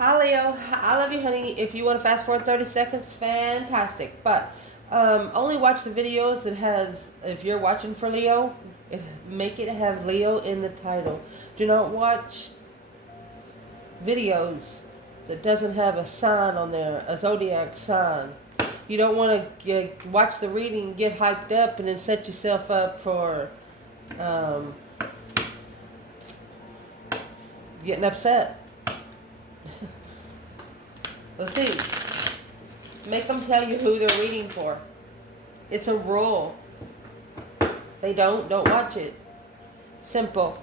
Hi Leo, I love you, honey. If you want to fast forward 30 seconds, fantastic. But only watch the videos that has. If you're watching for Leo, make it have Leo in the title. Do not watch videos that doesn't have a sign on there, a zodiac sign. You don't want to watch the reading, get hyped up, and then set yourself up for getting upset. Let's see. Make them tell you who they're reading for. It's a rule. They don't watch it. Simple.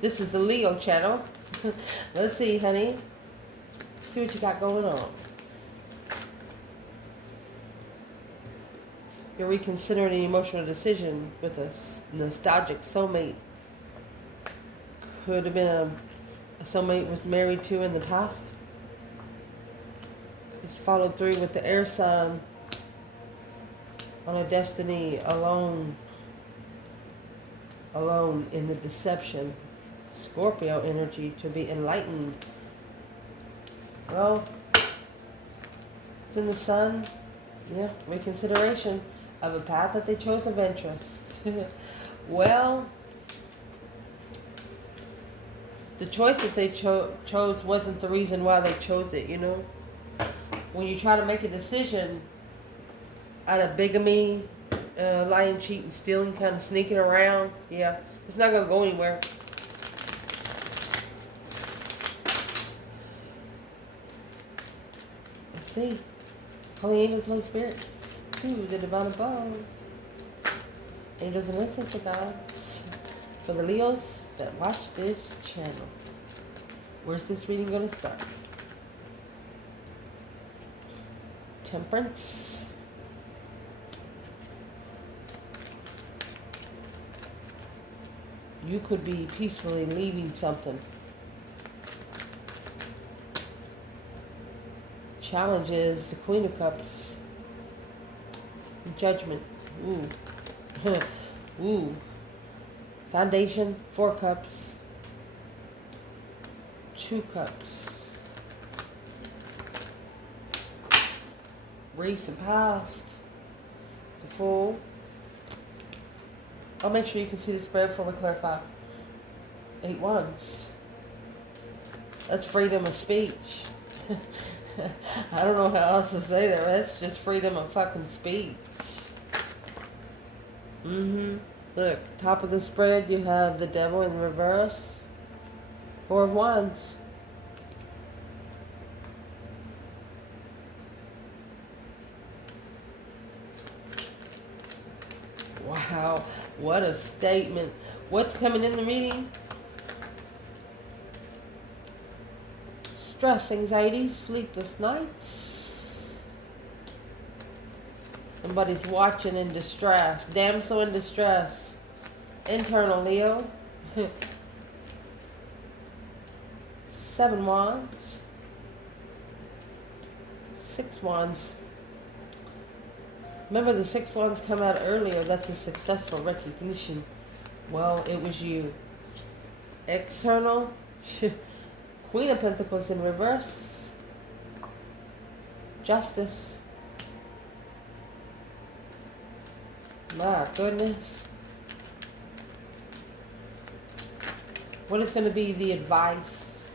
This is the Leo channel. Let's see, honey. See what you got going on. You're reconsidering an emotional decision with a nostalgic soulmate. Could have been a soulmate was married to in the past. He's followed through with the air sign on a destiny alone in the deception. Scorpio energy to be enlightened. Well, it's in the sun. Yeah, reconsideration of a path that they chose of interest. Well, the choice that they chose wasn't the reason why they chose it, you know. When you try to make a decision out of bigamy, lying, cheating, stealing, kind of sneaking around, yeah, it's not going to go anywhere. Let's see. Holy angels, Holy spirits, to the divine above. Angels and ancestor gods. For the Leos that watch this channel. Where's this reading going to start? Temperance. You could be peacefully leaving something. Challenge is the Queen of Cups. Judgment. Ooh. Ooh. Foundation, 4 cups. 2 cups. Recent past. The Fool. I'll make sure you can see the spread before we clarify. 8 wands. That's freedom of speech. I don't know how else to say that. That's just freedom of fucking speech. Look, top of the spread you have the Devil in reverse. 4 of Wands. Wow, what a statement. What's coming in the reading? Stress, anxiety, sleepless nights. Somebody's watching in distress. Damsel in distress. Internal Leo. 7 wands. 6 wands. Remember the 6 wands come out earlier. That's a successful recognition. Well, it was you. External. Queen of Pentacles in reverse. Justice. My goodness. What is going to be the advice?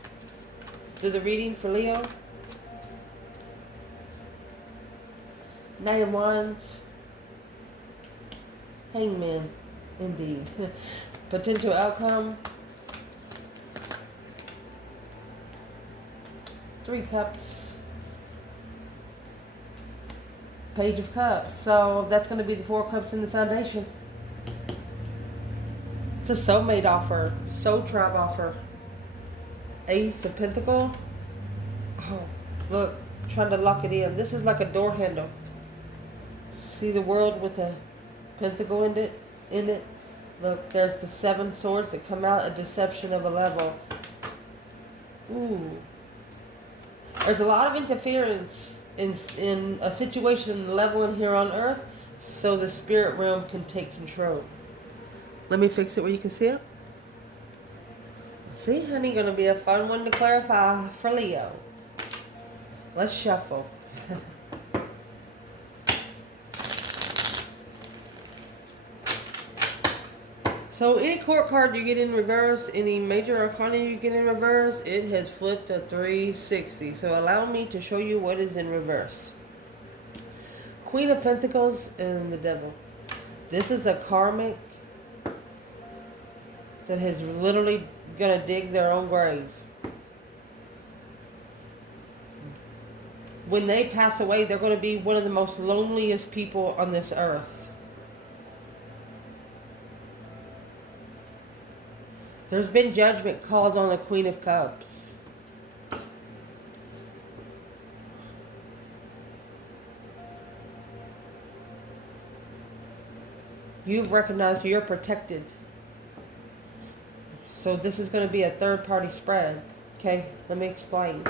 Do the reading for Leo? 9 of Wands. Hangman. Indeed. Potential outcome. 3 cups. Page of Cups. So that's going to be the 4 cups in the foundation. It's a soulmate offer. Soul tribe offer. Ace of Pentacle. Oh, look. Trying to lock it in. This is like a door handle. See the world with a pentacle in it? Look, there's the 7 swords that come out. A deception of a level. Ooh. There's a lot of interference in a situation leveling here on Earth, so the spirit realm can take control. Let me fix it where you can see it. See, honey, gonna be a fun one to clarify for Leo. Let's shuffle. So any court card you get in reverse, any major arcana you get in reverse, it has flipped a 360. So allow me to show you what is in reverse. Queen of Pentacles and the Devil. This is a karmic that has literally gonna dig their own grave. When they pass away, they're going to be one of the most loneliest people on this earth. There's been judgment called on the Queen of Cups. You've recognized you're protected. So this is going to be a third-party spread. Okay, let me explain.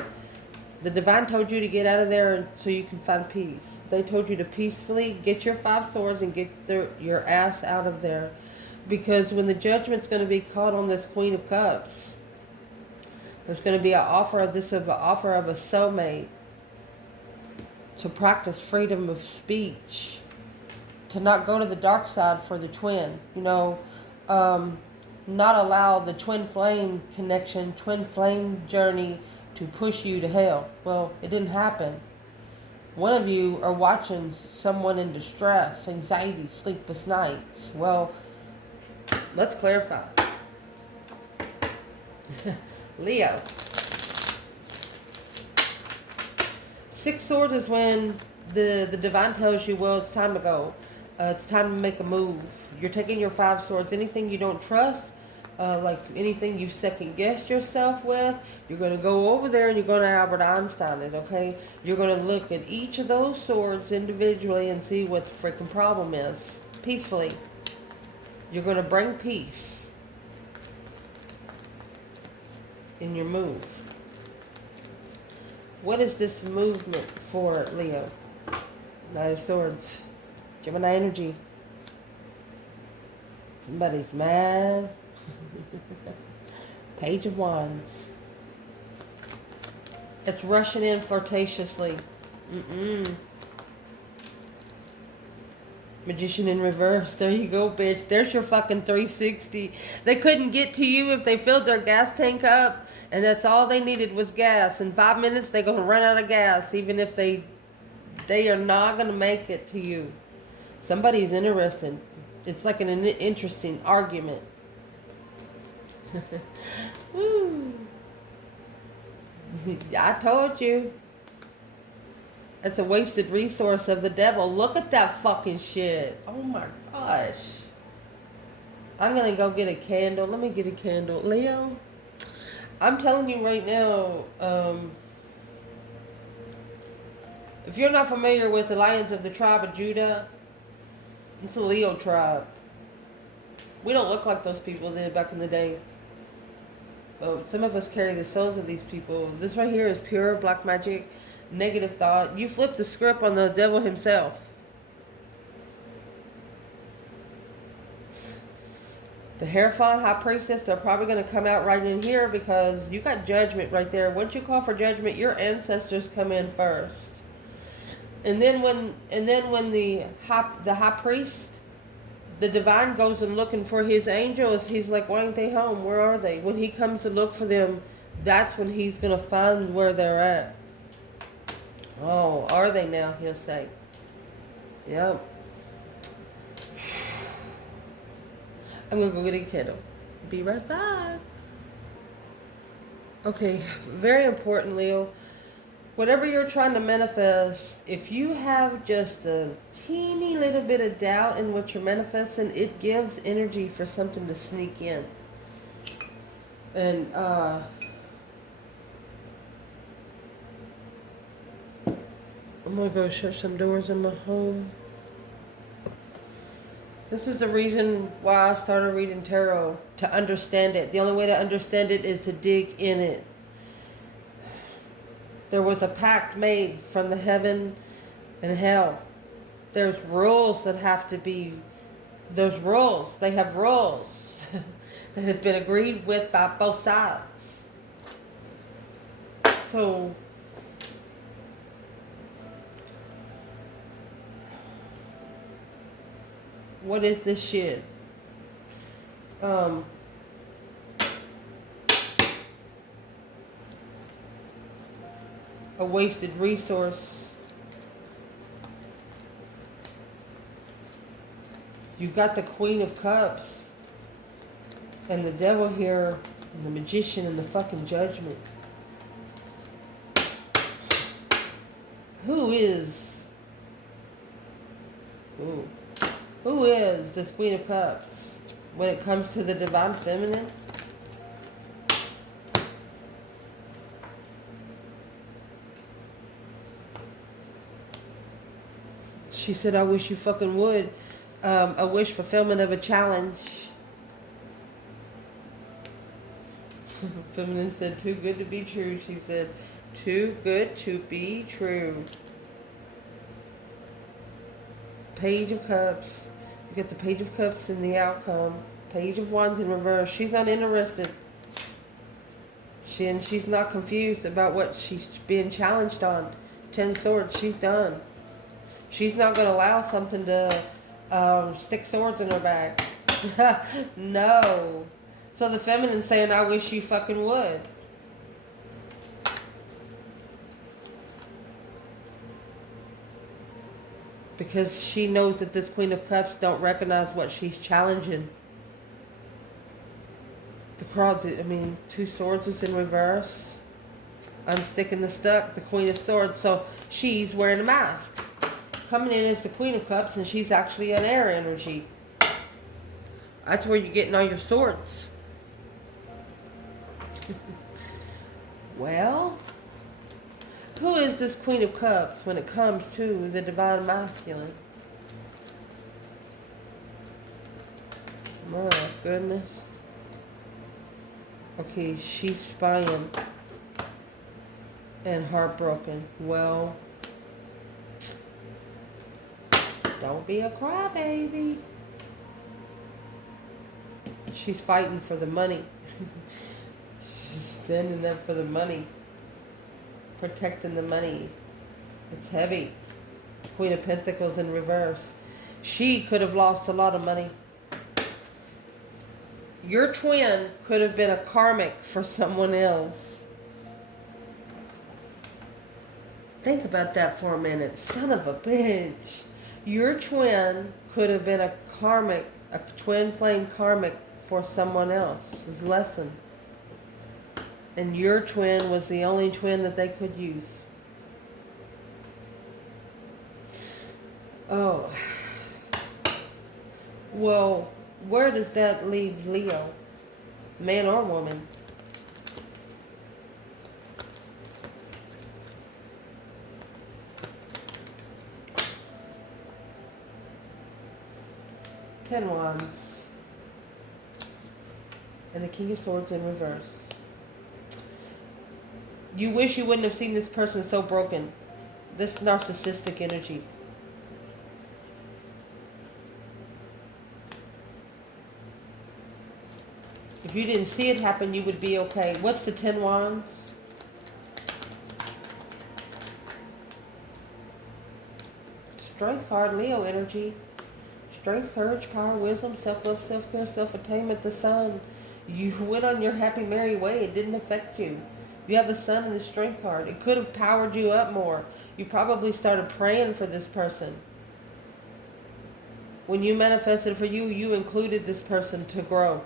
The divine told you to get out of there so you can find peace. They told you to peacefully get your 5 swords and get your ass out of there. Because when the judgment's going to be called on this Queen of Cups, there's going to be an offer of a soulmate to practice freedom of speech, to not go to the dark side for the twin. You know, not allow the twin flame connection, twin flame journey to push you to hell. Well, it didn't happen. One of you are watching someone in distress, anxiety, sleepless nights. Well, let's clarify. Leo. 6 swords is when the divine tells you, well, it's time to go. It's time to make a move. You're taking your 5 swords. Anything you don't trust, like anything you've second-guessed yourself with, you're going to go over there and you're going to Albert Einstein it, okay? You're going to look at each of those swords individually and see what the freaking problem is. Peacefully. You're going to bring peace in your move. What is this movement for, Leo? Knight of Swords. Gemini energy. Somebody's mad. Page of Wands. It's rushing in flirtatiously. Magician in reverse. There you go, bitch. There's your fucking 360. They couldn't get to you if they filled their gas tank up, and that's all they needed was gas. In 5 minutes, they're going to run out of gas, even if they are not going to make it to you. Somebody's interested. It's like an interesting argument. Woo. I told you. It's a wasted resource of the devil. Look at that fucking shit. Oh my gosh. I'm going to go get a candle. Let me get a candle. Leo, I'm telling you right now, if you're not familiar with the Lions of the tribe of Judah, it's a Leo tribe. We don't look like those people did back in the day. But some of us carry the souls of these people. This right here is pure black magic, negative thought. You flip the script on the devil himself. The Hierophant, High Priestess, they're probably going to come out right in here because you got judgment right there. Once you call for judgment, your ancestors come in first. And then when the high priest, the divine goes and looking for his angels, he's like, why ain't they home? Where are they? When he comes to look for them, that's when he's going to find where they're at. Oh, are they now? He'll say. Yep. I'm going to go get a candle. Be right back. Okay, very important, Leo. Whatever you're trying to manifest, if you have just a teeny little bit of doubt in what you're manifesting, it gives energy for something to sneak in. And, I'm going to go shut some doors in my home. This is the reason why I started reading tarot, to understand it. The only way to understand it is to dig in it. There was a pact made from the heaven and hell. There's rules that have to be... There's rules. They have rules. that has been agreed with by both sides. So, what is this shit? A wasted resource. You got the Queen of Cups and the Devil here, and the Magician and the fucking Judgment. Who is this Queen of Cups when it comes to the Divine Feminine? She said, I wish you fucking would. A wish fulfillment of a challenge. Feminine said, too good to be true. She said, too good to be true. Page of Cups. You get the Page of Cups in the outcome. Page of Wands in reverse. She's not interested. She's not confused about what she's being challenged on. 10 swords. She's done. She's not going to allow something to stick swords in her bag. No. So the Feminine saying, I wish you fucking would. Because she knows that this Queen of Cups don't recognize what she's challenging. The crowd, I mean, 2 swords is in reverse. Unsticking the stuck, the Queen of Swords. So she's wearing a mask. Coming in as the Queen of Cups, and she's actually an air energy. That's where you're getting all your swords. Well, who is this Queen of Cups when it comes to the Divine Masculine? My goodness. Okay, she's spying and heartbroken. Well, don't be a crybaby. She's fighting for the money. She's standing up for the money. Protecting the money. It's heavy. Queen of Pentacles in reverse. She could have lost a lot of money. Your twin could have been a karmic for someone else. Think about that for a minute. Son of a bitch. Your twin could have been a karmic, a twin flame karmic for someone else's lesson. And your twin was the only twin that they could use. Oh. Well, where does that leave Leo? Man or woman? Ten Wands. And the King of Swords in reverse. You wish you wouldn't have seen this person so broken. This narcissistic energy. If you didn't see it happen, you would be okay. What's the 10 Wands? Strength card, Leo energy. Strength, courage, power, wisdom, self-love, self-care, self-attainment, the sun. You went on your happy, merry way. It didn't affect you. You have the sun and the strength card. It could have powered you up more. You probably started praying for this person. When you manifested for you, you included this person to grow.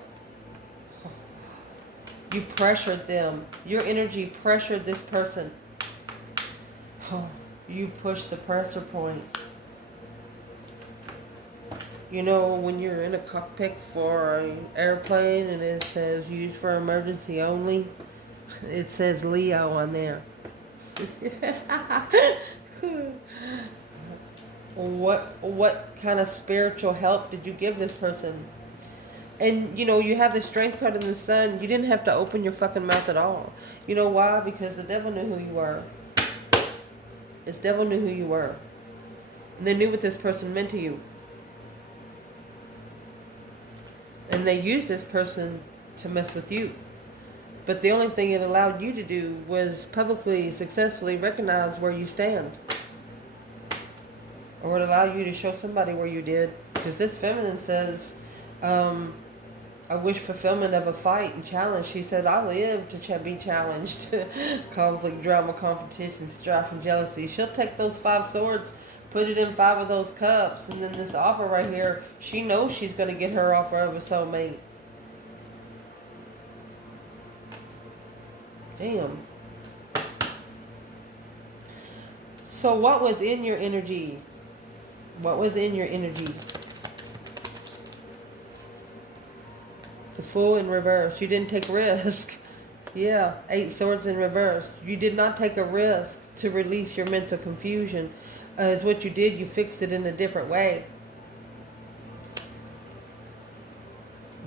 You pressured them. Your energy pressured this person. You pushed the pressure point. You know, when you're in a cockpit for an airplane and it says used for emergency only, it says Leo on there. What kind of spiritual help did you give this person? And, you know, you have the strength card in the sun. You didn't have to open your fucking mouth at all. You know why? Because the devil knew who you were. This devil knew who you were. And they knew what this person meant to you. And they used this person to mess with you. But the only thing it allowed you to do was publicly, successfully recognize where you stand. Or it allowed you to show somebody where you did. Because this feminine says, I wish fulfillment of a fight and challenge. She said, I live to be challenged. Conflict, drama, competition, strife, and jealousy. She'll take those 5 swords, put it in 5 of those cups. And then this offer right here, she knows she's going to get her offer of a soulmate. Damn. So what was in your energy? What was in your energy? The Fool in reverse. You didn't take a risk. Yeah, 8 swords in reverse. You did not take a risk to release your mental confusion. Is what you did. You fixed it in a different way.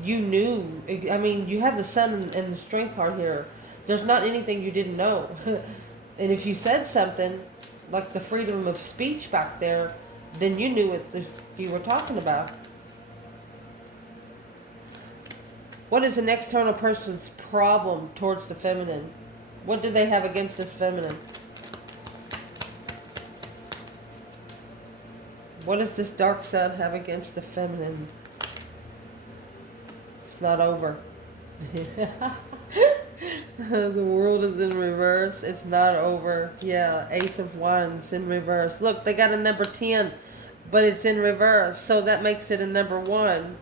You knew. I mean, you have the Sun and the Strength card here. There's not anything you didn't know. And if you said something, like the freedom of speech back there, then you knew what you were talking about. What is an external person's problem towards the feminine? What do they have against this feminine? What does this dark side have against the feminine? It's not over. The world is in reverse. It's not over. Yeah, Ace of Wands in reverse. Look, they got a number 10, but it's in reverse. So that makes it a number 1.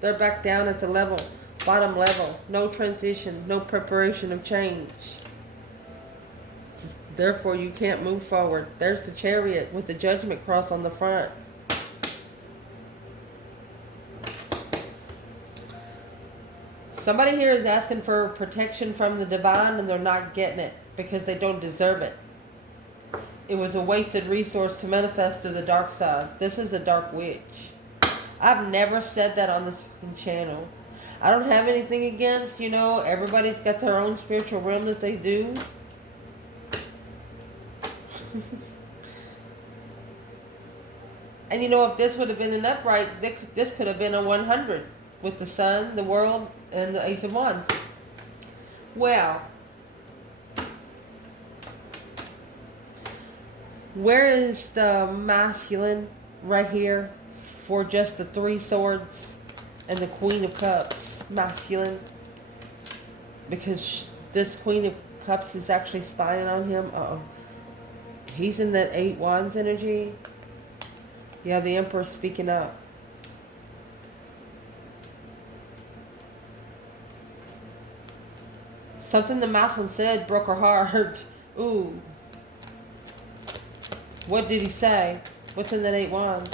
They're back down at the level. Bottom level. No transition. No preparation of change. Therefore, you can't move forward. There's the Chariot with the Judgment cross on the front. Somebody here is asking for protection from the divine and they're not getting it because they don't deserve it. It was a wasted resource to manifest to the dark side. This is a dark witch. I've never said that on this channel. I don't have anything against, everybody's got their own spiritual realm that they do. And if this would have been an upright, this could have been a 100 with the Sun, the World, and the Ace of Wands. Well, where is the masculine right here for just the 3 swords and the Queen of Cups? Masculine. Because this Queen of Cups is actually spying on him. Uh-oh. He's in that 8 Wands energy. Yeah, the Emperor's speaking up. Something the masculine said broke her heart. Ooh. What did he say? What's in that 8 Wands?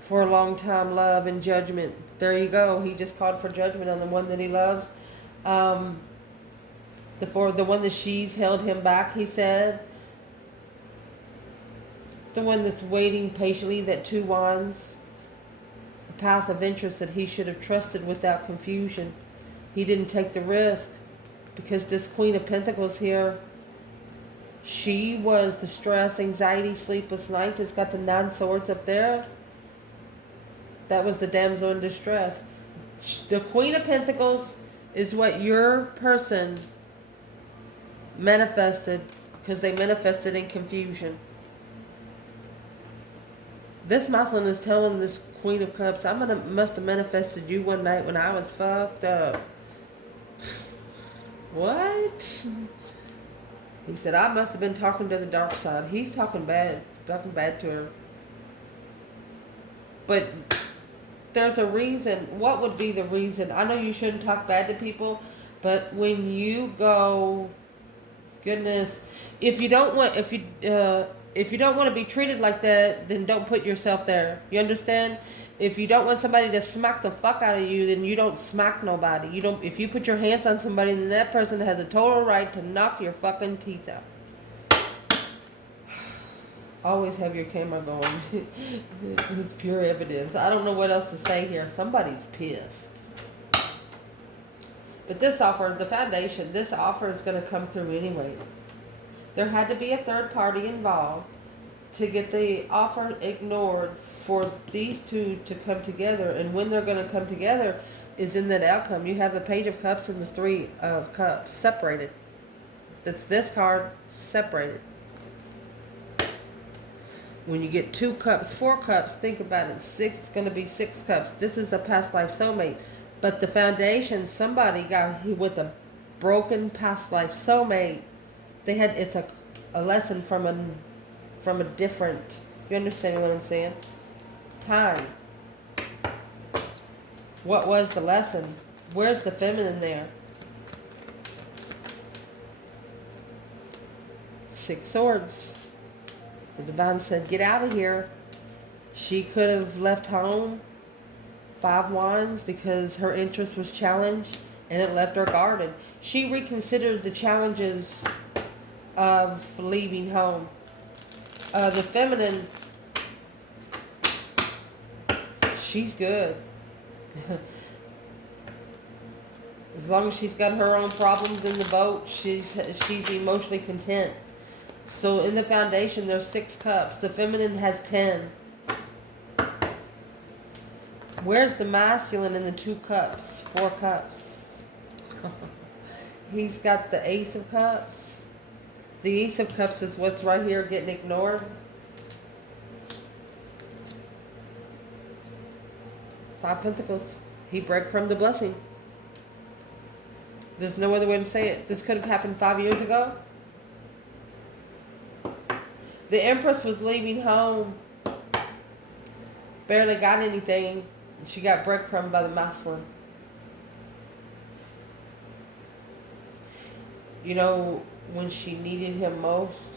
For a long time, love and judgment. There you go. He just called for judgment on the one that he loves. The one that she's held him back, he said. The one that's waiting patiently, that 2 Wands. The path of interest that he should have trusted without confusion. He didn't take the risk. Because this Queen of Pentacles here, she was the stress, anxiety, sleepless nights. It's got the 9 swords up there. That was the damsel in distress. The Queen of Pentacles is what your person manifested, because they manifested in confusion. This masculine is telling this Queen of Cups, must have manifested you one night when I was fucked up. What? He said, I must have been talking to the dark side. He's talking bad to her. But there's a reason. What would be the reason? I know you shouldn't talk bad to people, but when you go, goodness, if you don't want to be treated like that, then don't put yourself there. You understand? If you don't want somebody to smack the fuck out of you, then you don't smack nobody. If you put your hands on somebody, then that person has a total right to knock your fucking teeth out. Always have your camera going. It's pure evidence. I don't know what else to say here. Somebody's pissed. But this offer, the foundation, this offer is going to come through anyway. There had to be a third party involved. to get the offer ignored for these two to come together. And when they're going to come together is in that outcome. You have the Page of Cups and the Three of Cups separated. That's this card separated. When you get 2 cups, 4 cups, think about it. 6 is going to be 6 cups. This is a past life soulmate. But the foundation, somebody got with a broken past life soulmate. They had, it's a lesson from a different, you understand what I'm saying? Time. What was the lesson? Where's the feminine there? 6 swords. The divine said, get out of here. She could have left home. 5 wands, because her interest was challenged and it left her guarded. She reconsidered the challenges of leaving home. The feminine, she's good. As long as she's got her own problems in the boat, she's emotionally content. So in the foundation, there's 6 cups. The feminine has 10. Where's the masculine in the 2 cups? 4 cups. He's got the Ace of Cups. The Ace of Cups is what's right here getting ignored. 5 Pentacles. He breadcrumbed the blessing. There's no other way to say it. This could have happened 5 years ago. The Empress was leaving home. Barely got anything. She got breadcrumbed by the masculine. You know, when she needed him most.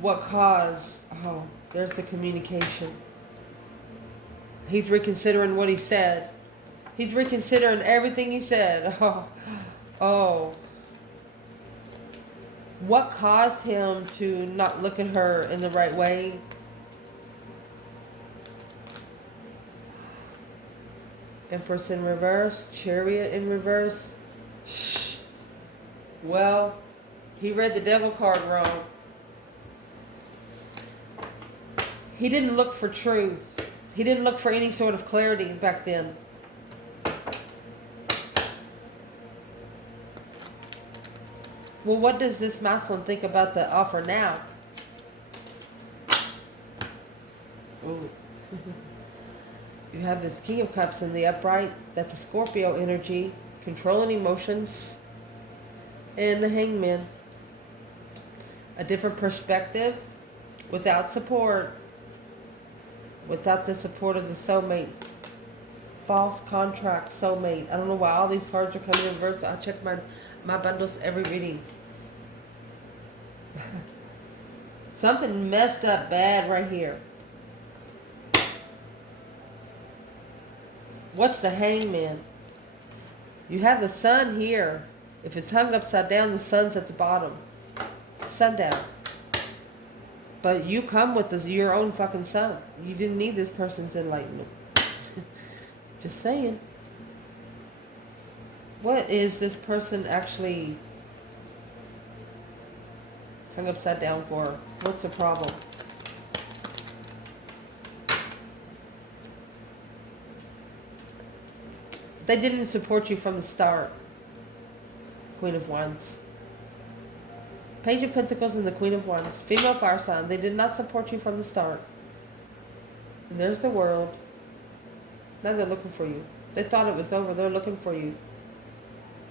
What caused? Oh, there's the communication. He's reconsidering what he said. He's reconsidering everything he said. Oh. What caused him to not look at her in the right way? Empress in reverse. Chariot in reverse. Shh. Well, he read the Devil card wrong. He didn't look for truth. He didn't look for any sort of clarity back then. Well, what does this masculine think about the offer now? Ooh. You have this King of Cups in the upright. That's a Scorpio energy. Controlling emotions. And the Hangman. A different perspective. Without support. Without the support of the soulmate. False contract soulmate. I don't know why all these cards are coming in reverse. I check my bundles every reading. Something messed up bad right here. What's the Hangman? You have the sun here. If it's hung upside down, the sun's at the bottom. Sundown. But you come with your own fucking sun. You didn't need this person's enlightenment. Just saying. What is this person actually hung upside down for? What's the problem? They didn't support you from the start. Queen of Wands. Page of Pentacles and the Queen of Wands. Female fire sign. They did not support you from the start. And there's the World. Now they're looking for you. They thought it was over. They're looking for you.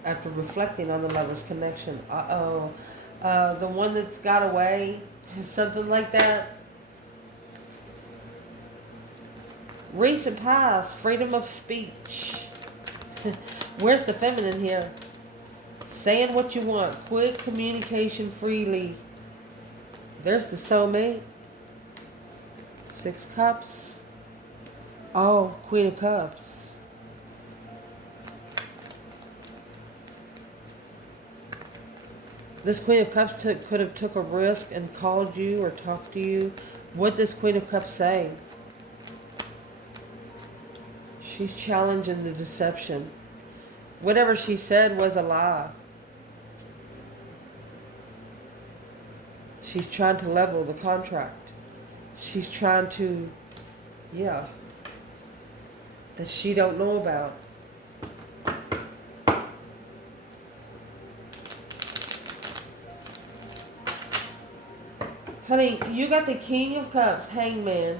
After reflecting on the lover's connection. Uh-oh. The one that's got away. Something like that. Recent past. Freedom of speech. Where's the feminine here? Saying what you want. Quick communication freely. There's the soulmate. 6 cups. Oh, Queen of Cups. This Queen of Cups could have took a risk and called you or talked to you. What does Queen of Cups say? She's challenging the deception. Whatever she said was a lie. She's trying to level the contract. She's trying to, yeah, that she don't know about. Honey, you got the King of Cups, Hangman,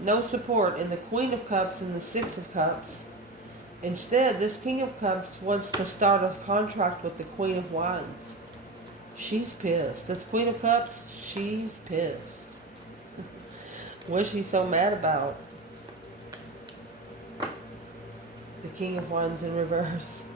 no support, and the Queen of Cups and the Six of Cups. Instead, this King of Cups wants to start a contract with the Queen of Wands. She's pissed. This Queen of Cups, she's pissed. What's she so mad about? The King of Wands in reverse.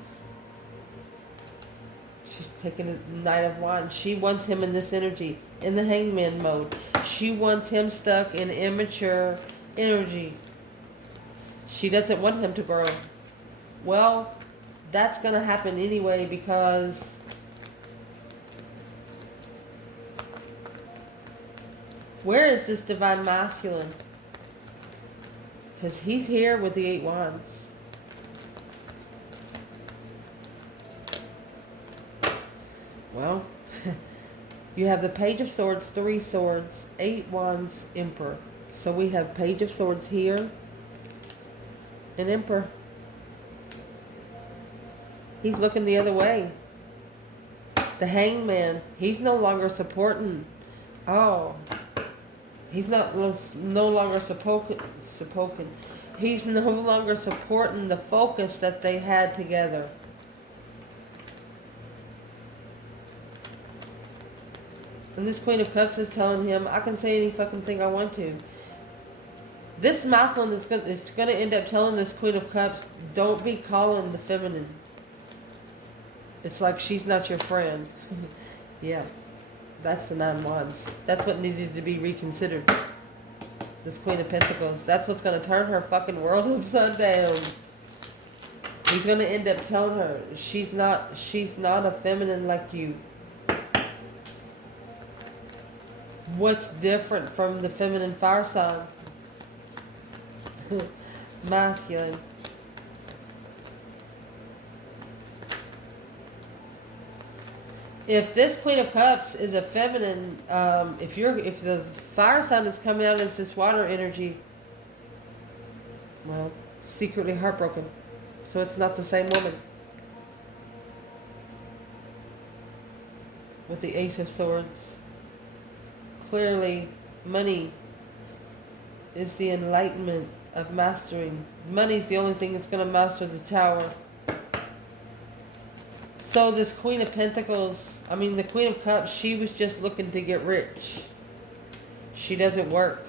She's taking the Knight of Wands. She wants him in this energy, in the Hangman mode. She wants him stuck in immature energy. She doesn't want him to grow. Well, that's going to happen anyway because where is this divine masculine? Because he's here with the 8 wands. Well, you have the Page of Swords, 3 swords, 8 wands, Emperor. So we have Page of Swords here and Emperor. He's looking the other way. The Hangman, he's no longer supporting. Oh, he's no longer supporting. He's no longer supporting the focus that they had together. And this Queen of Cups is telling him, I can say any fucking thing I want to. This masculine is going to end up telling this Queen of Cups, don't be calling the feminine. It's like she's not your friend. Yeah, that's the 9 wands. That's what needed to be reconsidered. This Queen of Pentacles. That's what's going to turn her fucking world upside down. He's going to end up telling her, she's not a feminine like you. What's different from the feminine fire sign? Masculine. If this Queen of Cups is a feminine, if the fire sign is coming out as this water energy, well, secretly heartbroken. So it's not the same woman. With the Ace of Swords. Clearly, money is the enlightenment of mastering. Money is the only thing that's going to master the Tower. So this Queen of Pentacles, the Queen of Cups, she was just looking to get rich. She doesn't work.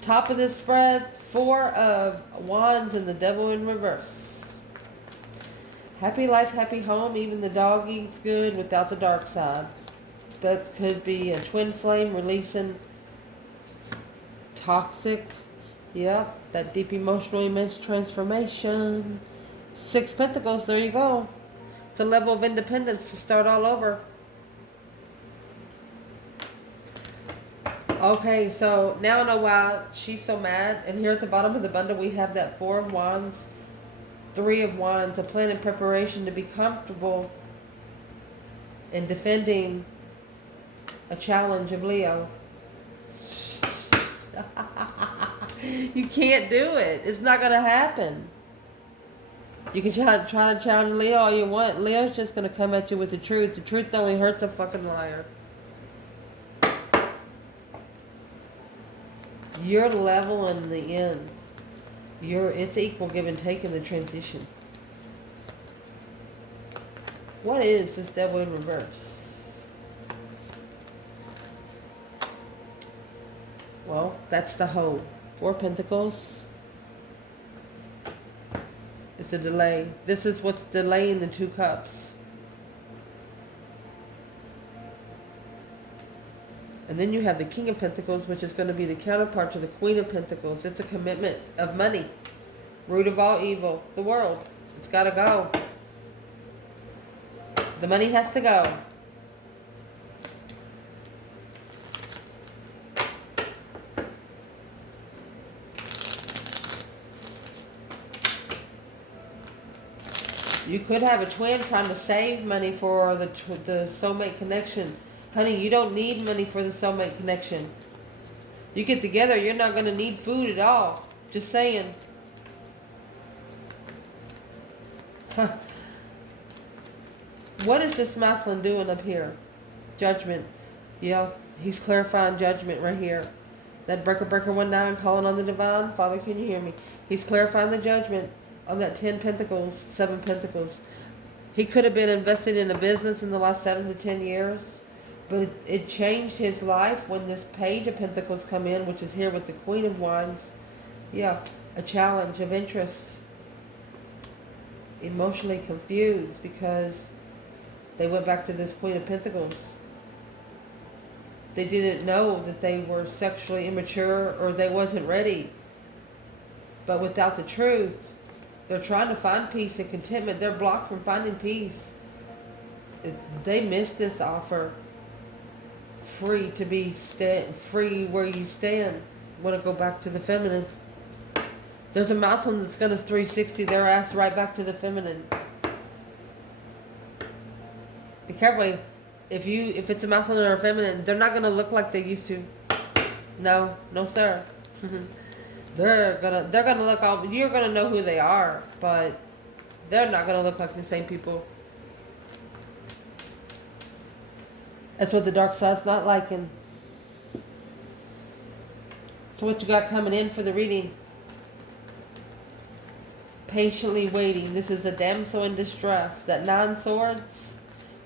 Top of this spread, 4 of Wands and the Devil in reverse. Happy life, happy home. Even the dog eats good without the dark side. That could be a twin flame releasing toxic. Yep, that deep emotional immense transformation. 6 Pentacles, there you go. It's a level of independence to start all over. Okay, so now I know why she's so mad. And here at the bottom of the bundle we have that 4 of Wands, 3 of Wands, a plan in preparation to be comfortable in defending a challenge of Leo. You can't do it. It's not going to happen. You can try to challenge Leo all you want. Leo's just going to come at you with the truth. The truth only hurts a fucking liar. You're level in the end. It's equal give and take in the transition. What is this Devil in reverse? Well, that's the hoe. 4 Pentacles. It's a delay. This is what's delaying the 2 Cups. And then you have the King of Pentacles, which is going to be the counterpart to the Queen of Pentacles. It's a commitment of money. Root of all evil. The world. It's got to go. The money has to go. You could have a twin trying to save money for the soulmate connection. Honey, you don't need money for the soulmate connection. You get together, you're not going to need food at all. Just saying. Huh. What is this masculine doing up here? Judgment. Yeah, he's clarifying judgment right here. That breaker 19 calling on the divine. Father, can you hear me? He's clarifying the judgment on that 10 pentacles, 7 pentacles. He could have been invested in a business in the last 7 to 10 years, but it changed his life when this page of pentacles come in, which is here with the Queen of Wands. Yeah, a challenge of interest. Emotionally confused because they went back to this Queen of Pentacles. They didn't know that they were sexually immature or they wasn't ready. But without the truth, they're trying to find peace and contentment. They're blocked from finding peace. They missed this offer. Free to be free where you stand. Want to go back to the feminine. There's a masculine that's going to 360 their ass right back to the feminine. Be careful. If it's a masculine or a feminine, they're not going to look like they used to. No, sir. They're gonna look all. You're gonna know who they are, but they're not gonna look like the same people. That's what the dark side's not liking. So what you got coming in for the reading? Patiently waiting. This is a damsel in distress. That 9 swords.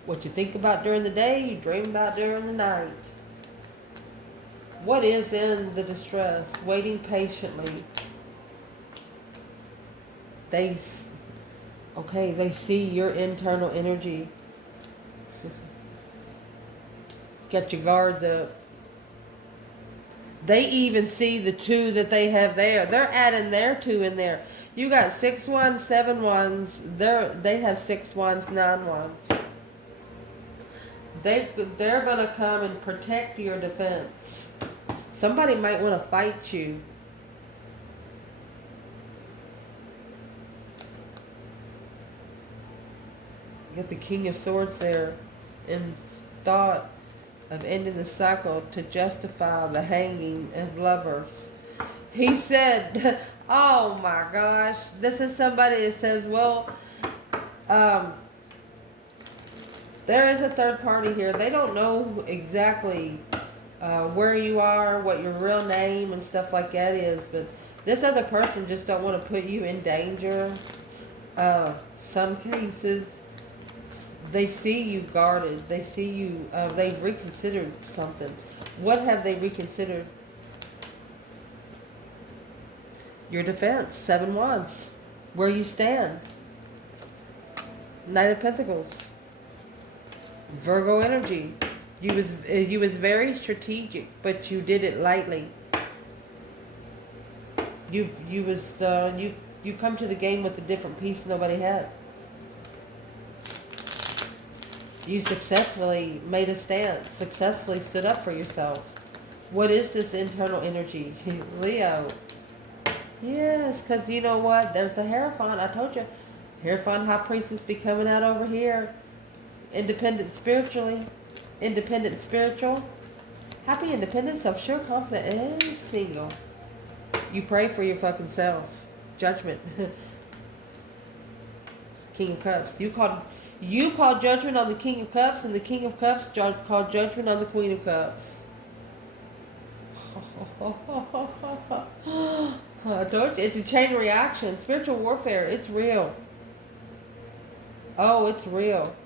What you think about during the day, you dream about during the night. What is in the distress? Waiting patiently. They see your internal energy. Got your guards up. They even see the 2 that they have there. They're adding their 2 in there. You got 6 wands, 7 wands. They have 6 wands, 9 wands. They're gonna come and protect your defense. Somebody might want to fight you. You got the King of Swords there in thought of ending the cycle to justify the hanging of lovers. He said, oh my gosh, this is somebody that says, well, there is a third party here. They don't know exactly where you are, what your real name and stuff like that is, but this other person just don't want to put you in danger. Some cases, they see you guarded. They see you, they've reconsidered something. What have they reconsidered? Your defense, 7 wands, where you stand. Knight of Pentacles, Virgo energy. You was very strategic, but you did it lightly. You come to the game with a different piece nobody had. You successfully made a stand, successfully stood up for yourself. What is this internal energy? Leo. Yes, because you know what? There's the Hierophant. I told you. Hierophant High Priestess be coming out over here. Independent spiritually. Independent spiritual. Happy, independent, self-sure, confident, and single. You pray for your fucking self. Judgment. King of Cups. You called judgment on the King of Cups, and the King of Cups called judgment on the Queen of Cups. I told you, it's a chain reaction. Spiritual warfare, it's real. Oh, it's real.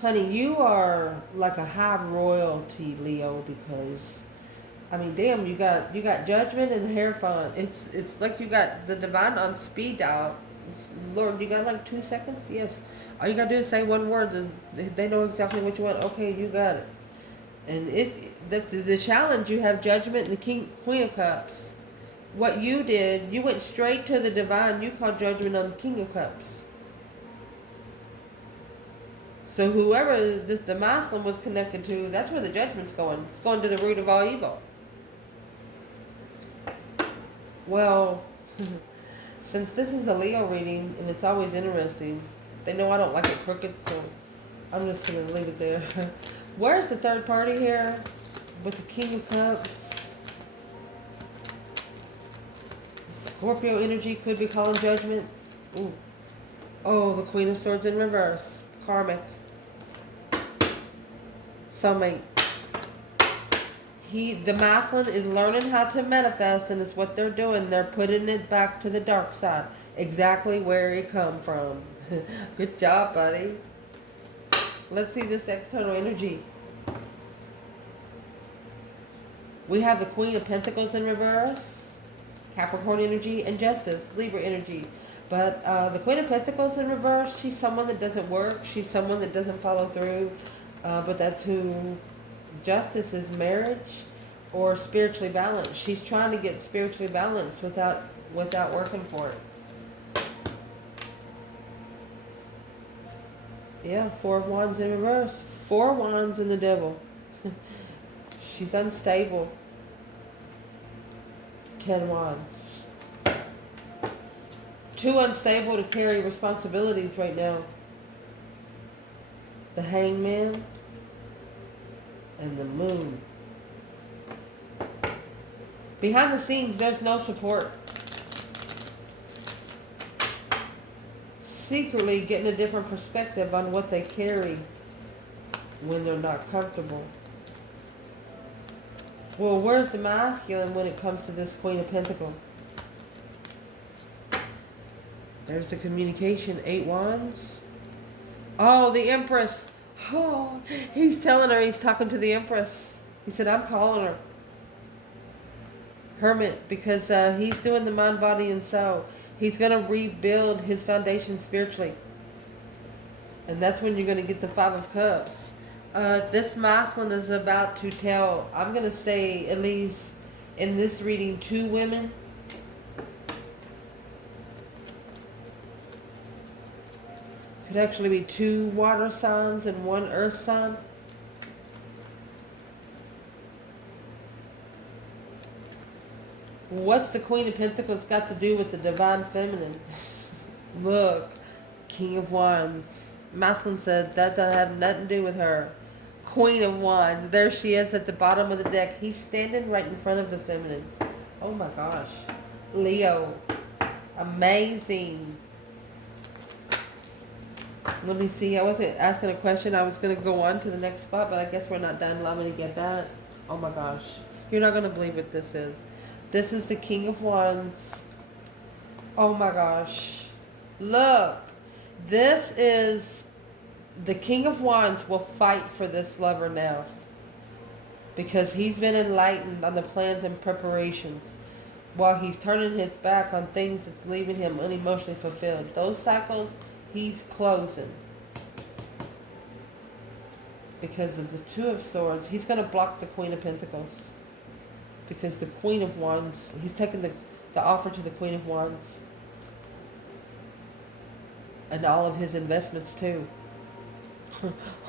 Honey, you are like a high royalty, Leo, because, I mean, damn, you got judgment and the Hierophant. It's like you got the divine on speed dial. Lord, you got like 2 seconds? Yes. All you gotta do is say one word, and they know exactly what you want. Okay, you got it. And the challenge, you have judgment and the Queen of Cups. What you did, you went straight to the divine. You called judgment on the King of Cups. So whoever the masculine was connected to, that's where the judgment's going. It's going to the root of all evil. Well, Since this is a Leo reading, and it's always interesting, they know I don't like it crooked, so I'm just going to leave it there. Where's the third party here? With the King of Cups. Scorpio energy could be calling Judgment. Ooh. Oh, the Queen of Swords in reverse. Karmic. Soulmate. The masculine is learning how to manifest, and it's what they're doing. They're putting it back to the dark side. Exactly where it come from. Good job, buddy. Let's see this external energy. We have the Queen of Pentacles in reverse, Capricorn energy, and Justice, Libra energy. But the Queen of Pentacles in reverse, she's someone that doesn't work. She's someone that doesn't follow through. But that's who Justice is, marriage or spiritually balanced. She's trying to get spiritually balanced without working for it. Yeah, Four of Wands in reverse. Four Wands in the Devil. She's unstable. 10 Wands. Too unstable to carry responsibilities right now. The Hangman and the Moon. Behind the scenes, there's no support. Secretly getting a different perspective on what they carry when they're not comfortable. Well, where's the masculine when it comes to this Queen of Pentacles? There's the communication. 8 Wands. Oh, the Empress. Oh, he's telling her he's talking to the Empress. He said, I'm calling her. Hermit, because he's doing the mind, body, and soul. He's going to rebuild his foundation spiritually. And that's when you're going to get the 5 of Cups. This masculine is about to tell, I'm going to say, at least in this reading, 2 women. Could actually be 2 water signs and 1 earth sign. What's the Queen of Pentacles got to do with the Divine Feminine? Look, King of Wands. Masculine said that doesn't have nothing to do with her. Queen of Wands. There she is at the bottom of the deck. He's standing right in front of the feminine. Oh my gosh. Leo. Amazing. Let me see. I wasn't asking a question. I was going to go on to the next spot, but I guess we're not done. Allow me to get that. Oh my gosh. You're not going to believe what this is. This is the King of Wands. Oh my gosh. Look. This is the King of Wands will fight for this lover now. Because he's been enlightened on the plans and preparations. While he's turning his back on things that's leaving him unemotionally fulfilled. Those cycles he's closing. Because of the 2 of Swords. He's going to block the Queen of Pentacles. Because the Queen of Wands, he's taking the offer to the Queen of Wands. And all of his investments too.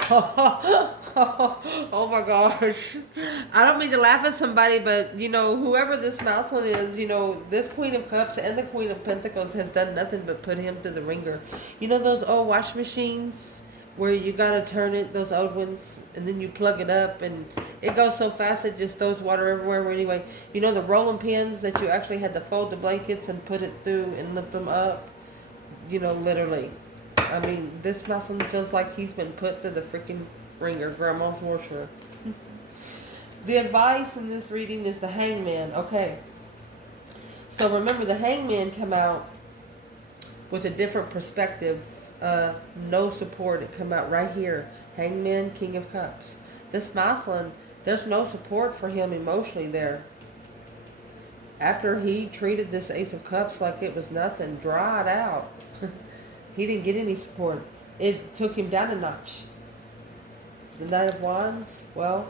Oh my gosh. I don't mean to laugh at somebody, but you know, whoever this masculine is, you know, this Queen of Cups and the Queen of Pentacles has done nothing but put him through the ringer. You know those old wash machines where you gotta turn it, those old ones, and then you plug it up and it goes so fast it just throws water everywhere. Anyway, you know the rolling pins that you actually had to fold the blankets and put it through and lift them up? You know, literally. I mean, this masculine feels like he's been put through the freaking ringer. Grandma's washer. The advice in this reading is the Hangman. Okay. So remember, the Hangman come out with a different perspective. No support. It come out right here. Hangman, King of Cups. This masculine, there's no support for him emotionally there. After he treated this Ace of Cups like it was nothing, dried out. He didn't get any support. It took him down a notch. The Knight of Wands, well,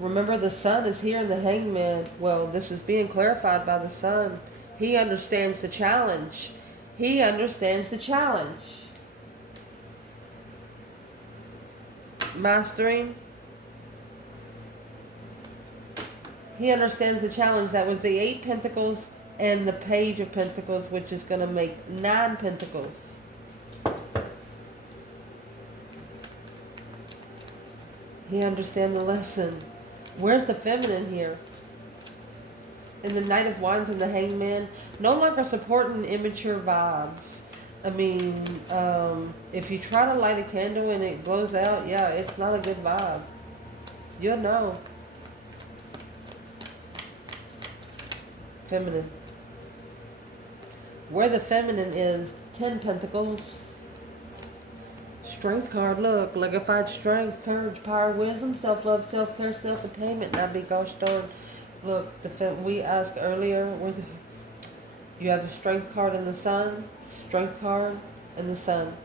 remember the Sun is here in the Hangman. Well, this is being clarified by the Sun. He understands the challenge. He understands the challenge. Mastering. He understands the challenge. That was the 8 Pentacles And the Page of Pentacles, which is going to make 9 Pentacles. He understands the lesson. Where's the feminine here? And the Knight of Wands and the Hangman, no longer supporting immature vibes. I mean, if you try to light a candle and it blows out, yeah, it's not a good vibe. You'll know. Feminine. Where the feminine is, 10 Pentacles. Strength card, look, liquefied strength, courage, power, wisdom, self-love, self-care, self-attainment. Now be gosh darn. Look, we asked earlier, you have the strength card and the sun, strength card and the sun.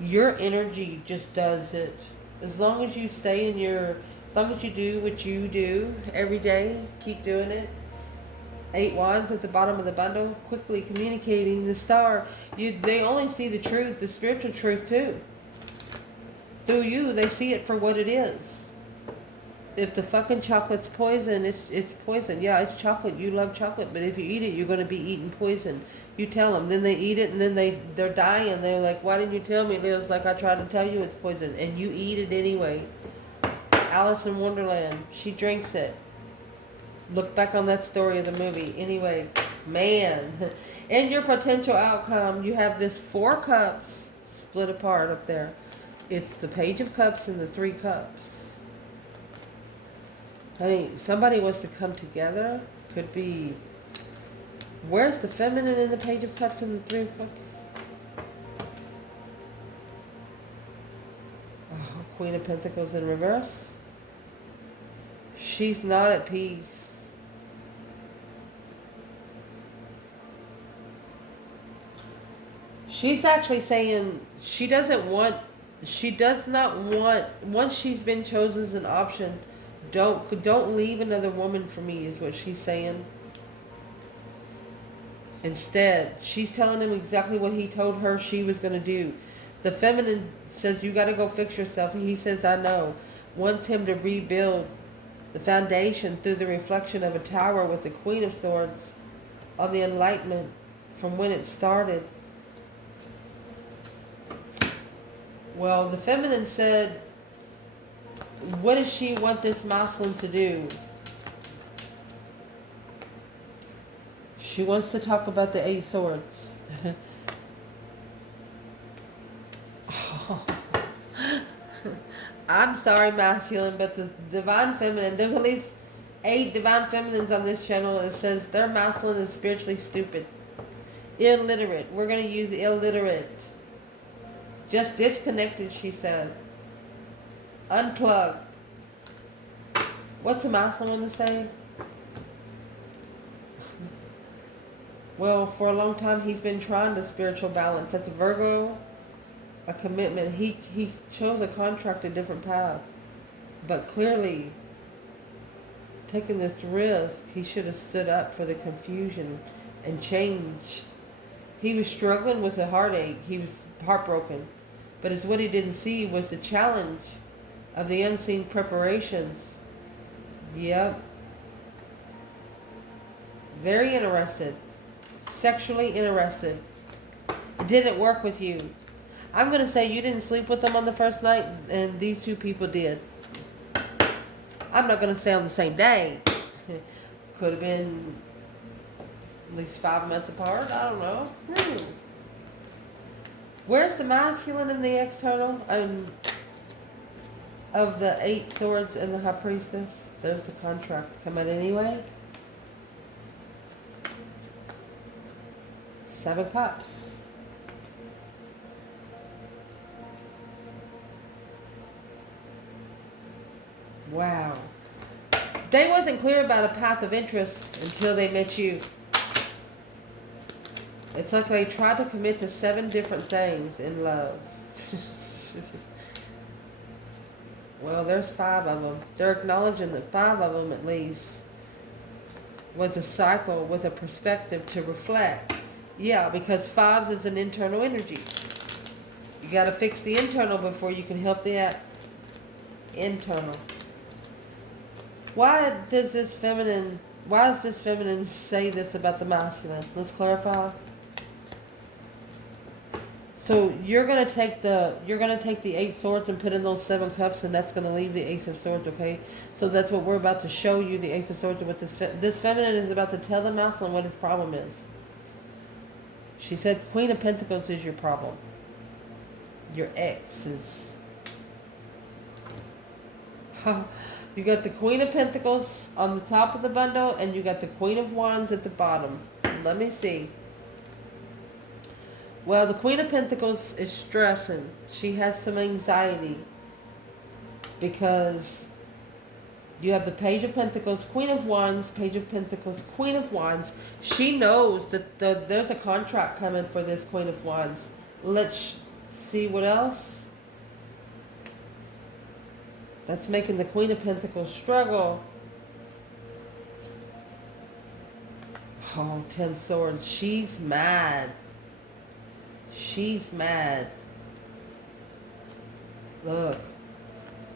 Your energy just does it. As long as you stay in as long as you do what you do every day, keep doing it. 8 Wands at the bottom of the bundle, quickly communicating the star. They only see the truth, the spiritual truth too. Through you, they see it for what it is. If the fucking chocolate's poison, it's poison. Yeah, it's chocolate. You love chocolate, but if you eat it, you're going to be eating poison. You tell them. Then they eat it, and then they're dying. They're like, why didn't you tell me? Leo's like, I tried to tell you it's poison, and you eat it anyway. Alice in Wonderland, she drinks it. Look back on that story of the movie. Anyway, man. In your potential outcome, you have this 4 cups split apart up there. It's the Page of Cups and the 3 cups. Honey, somebody wants to come together. Could be. Where's the feminine in the Page of Cups and the 3 of Cups? Oh, Queen of Pentacles in reverse. She's not at peace. She's actually saying she does not want, once she's been chosen as an option, don't leave another woman for me, is what she's saying. Instead, she's telling him exactly what he told her she was going to do. The feminine says, you got to go fix yourself. And he says, I know. Wants him to rebuild the foundation through the reflection of a tower with the Queen of Swords on the enlightenment from when it started. Well, the feminine said, what does she want this masculine to do? She wants to talk about the 8 swords. I'm sorry, masculine, but the divine feminine, there's at least 8 divine feminines on this channel, and it says their masculine is spiritually stupid. Illiterate. We're going to use illiterate. Just disconnected, she said. Unplugged. What's a masculine to say? Well, for a long time, he's been trying the spiritual balance. That's a Virgo, a commitment. He chose a contract, a different path. But clearly, taking this risk, he should have stood up for the confusion and changed. He was struggling with a heartache. He was heartbroken. But it's what he didn't see was the challenge of the unseen preparations. Yep. Very interested. Sexually interested. It didn't work with you. I'm going to say you didn't sleep with them on the first night, and these 2 people did. I'm not going to say on the same day. Could have been at least 5 months apart. I don't know. Where's the masculine and the external? Of the 8 swords and the High Priestess. There's the contract. Come out anyway. 7 cups. Wow. They wasn't clear about a path of interest until they met you. It's like they tried to commit to 7 different things in love. Well, there's 5 of them. They're acknowledging that 5 of them, at least, was a cycle with a perspective to reflect. Yeah, because 5s is an internal energy. You got to fix the internal before you can help the internal. Why does this feminine, why does this feminine say this about the masculine? Let's clarify. So you're gonna take the 8 swords and put in those 7 cups, and that's gonna leave the Ace of Swords. Okay, so that's what we're about to show you, the Ace of Swords, and what this feminine is about to tell the masculine what his problem is. She said, Queen of Pentacles is your problem. Your ex is. You got the Queen of Pentacles on the top of the bundle, and you got the Queen of Wands at the bottom. Let me see. Well, the Queen of Pentacles is stressing. She has some anxiety because you have the Page of Pentacles, Queen of Wands, Page of Pentacles, Queen of Wands. She knows that there's a contract coming for this Queen of Wands. Let's see what else. That's making the Queen of Pentacles struggle. Oh, 10 Swords. She's mad. She's mad. Look.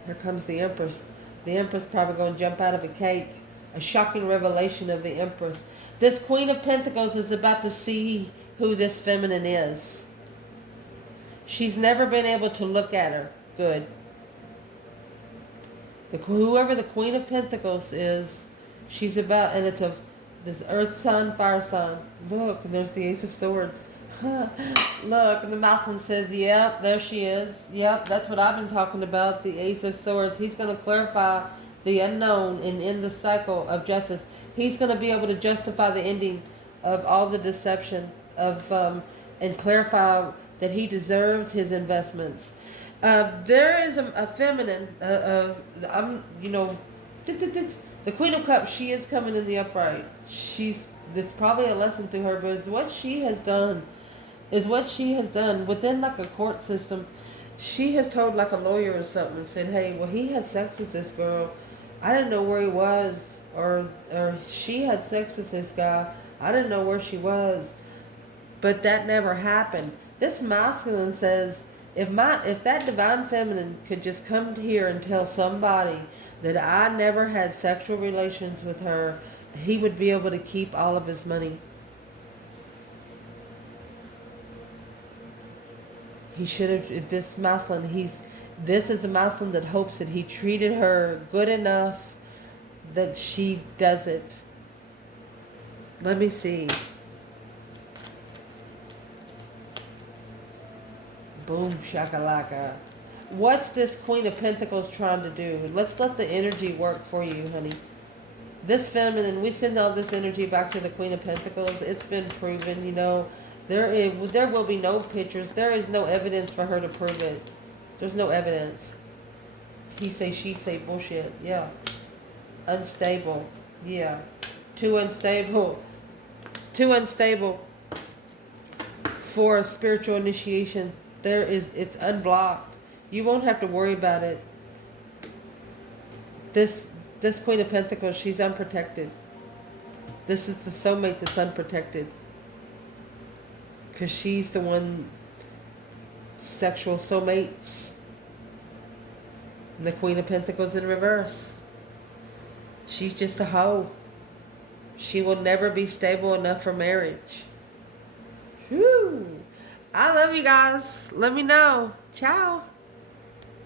Here comes the Empress. The Empress probably going to jump out of a cake. A shocking revelation of the Empress. This Queen of Pentacles is about to see who this feminine is. She's never been able to look at her good. Whoever the Queen of Pentacles is, she's about, and it's this earth sign, fire sign. Look, and there's the Ace of Swords. Look, and the masculine says, yep, there she is. Yep, that's what I've been talking about, the Ace of Swords. He's going to clarify the unknown and end the cycle of justice. He's going to be able to justify the ending of all the deception and clarify that he deserves his investments. There is a feminine, the Queen of Cups, she is coming in the upright. There's probably a lesson through her, but it's what she has done within like a court system. She has told like a lawyer or something and said, hey, well, he had sex with this girl. I didn't know where he was. Or she had sex with this guy. I didn't know where she was. But that never happened. This masculine says, if that divine feminine could just come here and tell somebody that I never had sexual relations with her, he would be able to keep all of his money. He should have, this is a masculine that hopes that he treated her good enough that she does it. Let me see. Boom, shakalaka. What's this Queen of Pentacles trying to do? Let's let the energy work for you, honey. This feminine, we send all this energy back to the Queen of Pentacles. It's been proven, there will be no pictures. There is no evidence for her to prove it. There's no evidence. He say, she say bullshit. Yeah. Unstable. Yeah. Too unstable. Too unstable for a spiritual initiation. It's unblocked. You won't have to worry about it. This Queen of Pentacles, she's unprotected. This is the soulmate that's unprotected. Because she's the one, sexual soulmates. And the Queen of Pentacles in reverse. She's just a hoe. She will never be stable enough for marriage. Whew. I love you guys. Let me know. Ciao.